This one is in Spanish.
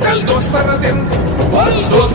Echa dos para adentro, dos